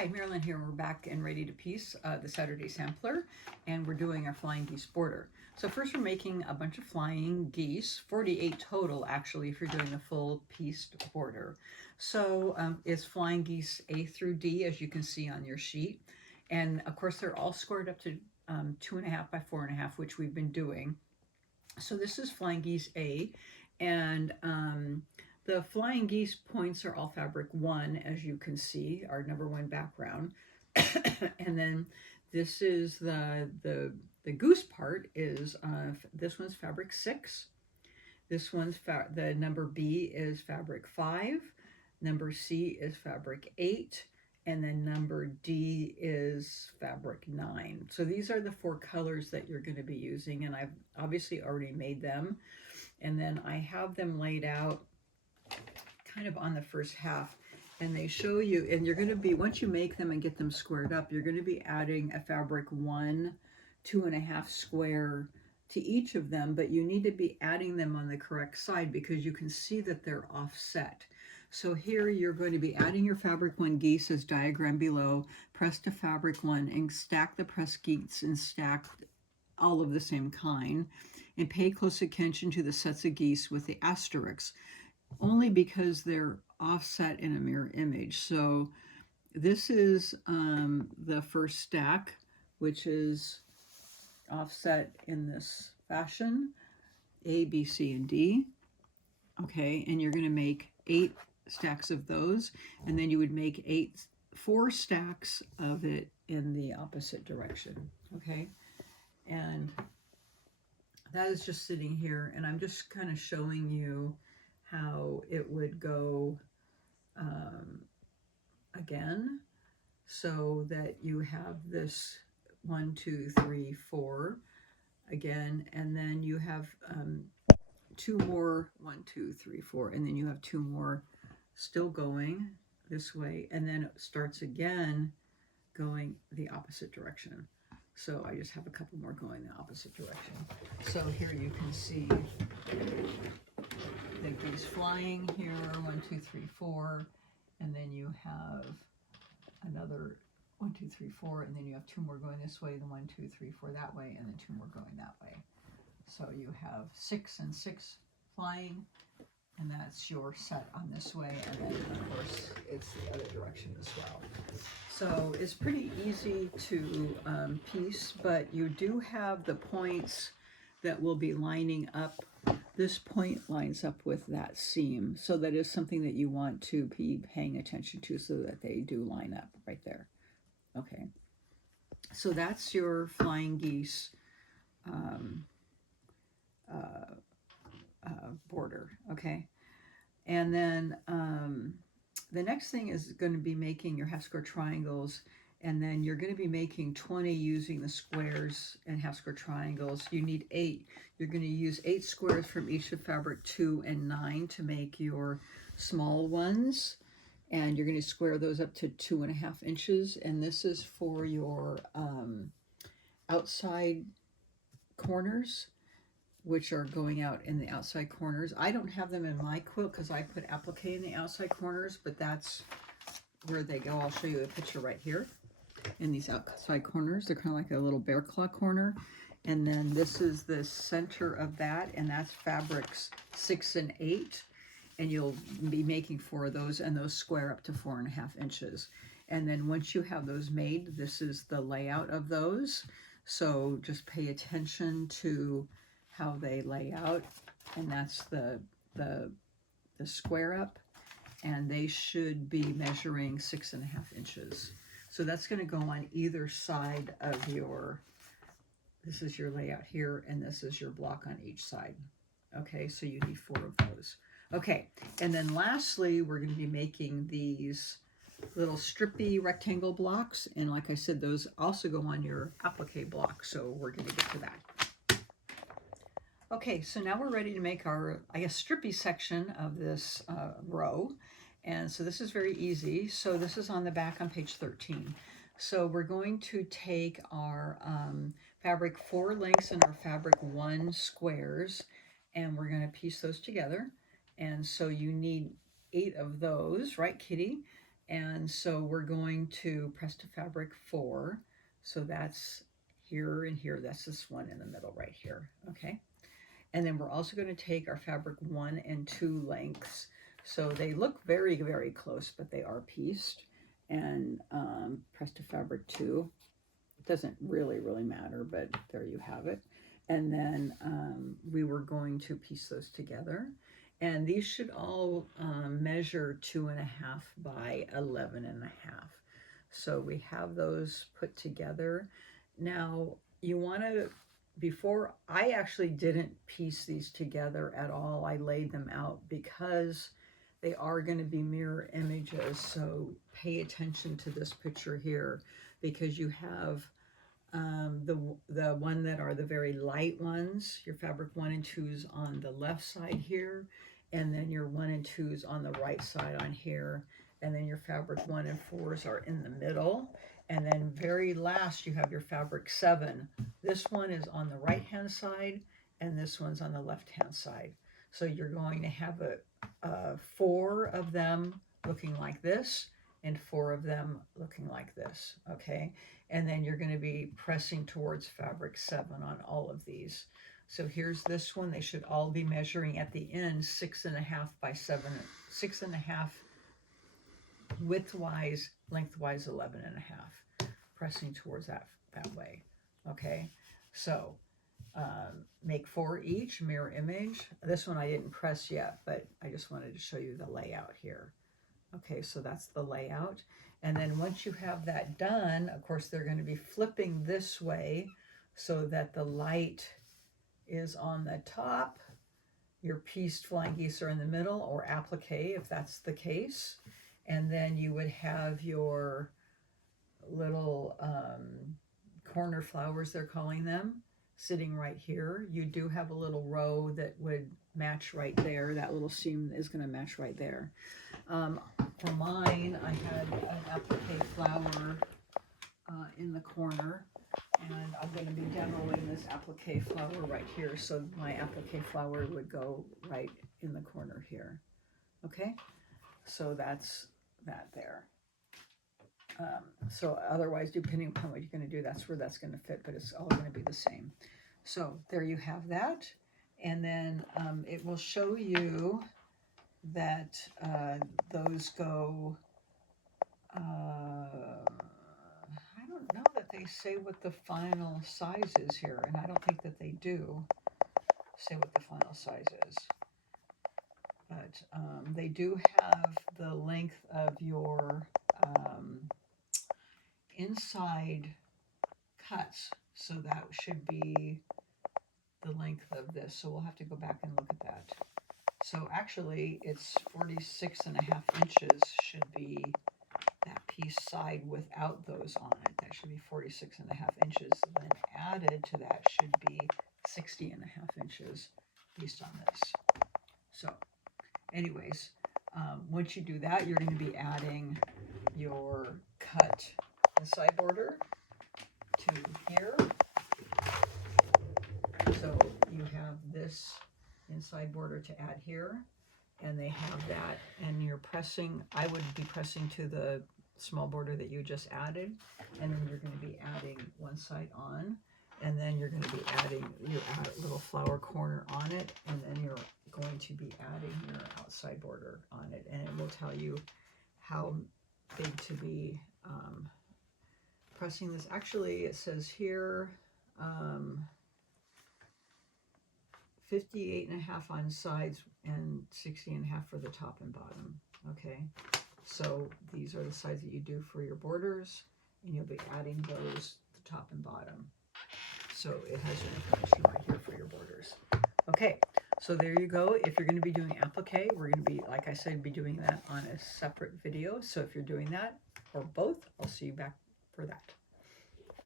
Hi, Marilyn here. We're back and ready to piece the Saturday Sampler, and we're doing our flying geese border. So first we're making a bunch of flying geese, 48 total actually if you're doing a full pieced border. So it's flying geese A through D, as you can see on your sheet. And of course they're all squared up to 2.5 by 4.5, which we've been doing. So this is flying geese A, and the flying geese points are all fabric 1, as you can see, our number 1 background. And then this is the goose part is this one's fabric 6. This one's the number B is fabric 5. Number C is fabric 8. And then number D is fabric 9. So these are the 4 colors that you're going to be using, and I've obviously already made them. And then I have them laid out kind of on the first half, and they show you, and you're going to be, once you make them and get them squared up, you're going to be adding a fabric 1, 2.5 square to each of them, but you need to be adding them on the correct side because you can see that they're offset. So here you're going to be adding your fabric 1 geese as diagram below, press to fabric 1 and stack the pressed geese and stack all of the same kind, and pay close attention to the sets of geese with the asterisks, only because they're offset in a mirror image. So this is the first stack, which is offset in this fashion, A, B, C, and D. Okay, and you're going to make 8 stacks of those, and then you would make 4 stacks of it in the opposite direction. Okay, and that is just sitting here, and I'm just kind of showing you how it would go again, so that you have this 1, 2, 3, 4 again, and then you have 2 more, 1, 2, 3, 4, and then you have 2 more still going this way, and then it starts again going the opposite direction. So I just have a couple more going the opposite direction. So here you can see the geese flying here, 1, 2, 3, 4, and then you have another 1, 2, 3, 4, and then you have 2 more going this way, then 1, 2, 3, 4 that way, and then 2 more going that way. So you have 6 and 6 flying, and that's your set on this way, and then of course it's the other direction as well. So it's pretty easy to piece, but you do have the points that will be lining up. This point lines up with that seam, so that is something that you want to be paying attention to, so that they do line up right there. Okay, so that's your flying geese border. Okay, and then the next thing is going to be making your half square triangles, and then you're going to be making 20 using the squares and half square triangles. You need 8. You're going to use 8 squares from each of fabric 2 and 9 to make your small ones, and you're going to square those up to 2.5 inches, and this is for your outside corners, which are going out in the outside corners. I don't have them in my quilt because I put applique in the outside corners, but that's where they go. I'll show you a picture right here in these outside corners. They're kind of like a little bear claw corner. And then this is the center of that, and that's fabrics 6 and 8. And you'll be making 4 of those, and those square up to 4.5 inches. And then once you have those made, this is the layout of those. So just pay attention to how they lay out, and that's the square up, and they should be measuring 6.5 inches. So that's going to go on either side of your, this is your layout here, and this is your block on each side. Okay, so you need 4 of those. Okay, and then lastly, we're going to be making these little strippy rectangle blocks, and like I said, those also go on your applique block, so we're going to get to that. Okay, so now we're ready to make our, I guess, strippy section of this row. And so this is very easy. So this is on the back on page 13. So we're going to take our fabric 4 lengths and our fabric 1 squares, and we're going to piece those together. And so you need 8 of those, right, Kitty? And so we're going to press to fabric 4. So that's here and here. That's this one in the middle right here. Okay. And then we're also going to take our fabric 1 and 2 lengths. So they look very, very close, but they are pieced. And press to fabric 2. It doesn't really matter, but there you have it. And then we were going to piece those together. And these should all measure 2.5 by 11.5. So we have those put together. Now you want to, before, I actually didn't piece these together at all. I laid them out because they are going to be mirror images. So pay attention to this picture here, because you have the one that are the very light ones, your fabric 1 and 2s on the left side here, and then your 1 and 2s on the right side on here, and then your fabric 1 and 4s are in the middle, and then very last you have your fabric 7. This one is on the right hand side and this one's on the left hand side. So you're going to have 4 of them looking like this and 4 of them looking like this, okay? And then you're going to be pressing towards fabric 7 on all of these. So here's this one. They should all be measuring at the end 6.5 by 7, 6.5 widthwise, lengthwise 11.5, pressing towards that way, okay? So make 4 each, mirror image. This one I didn't press yet, but I just wanted to show you the layout here. Okay, so that's the layout. And then once you have that done, of course, they're going to be flipping this way so that the light is on the top. Your pieced flying geese are in the middle, or applique if that's the case. And then you would have your little corner flowers, they're calling them, sitting right here. You do have a little row that would match right there. That little seam is going to match right there. For mine, I had an applique flower in the corner, and I'm going to be demoing this applique flower right here. So my applique flower would go right in the corner here. Okay, so that's that there. So otherwise, depending upon what you're going to do, that's where that's going to fit, but it's all going to be the same. So there you have that. And then it will show you that those go, I don't know that they say what the final size is here, and I don't think that they do say what the final size is. But they do have the length of your inside cuts, so that should be the length of this. So we'll have to go back and look at that. So actually it's 46.5 inches should be that piece side without those on it. That should be 46.5 inches. Then added to that should be 60.5 inches based on this. So anyways, once you do that, you're going to be adding your cut inside border to here. So you have this inside border to add here, and they have that, and you're pressing, I would be pressing to the small border that you just added, and then you're going to be adding one side on, and then you're going to be adding your little flower corner on it, and then you're going to be adding your outside border on it, and it will tell you how big to be pressing this. Actually, it says here 58.5 on sides and 60.5 for the top and bottom. Okay, so these are the sides that you do for your borders, and you'll be adding those to top and bottom. So it has your information right here for your borders. Okay, so there you go. If you're going to be doing applique, we're going to be, like I said, be doing that on a separate video. So if you're doing that or both, I'll see you back for that.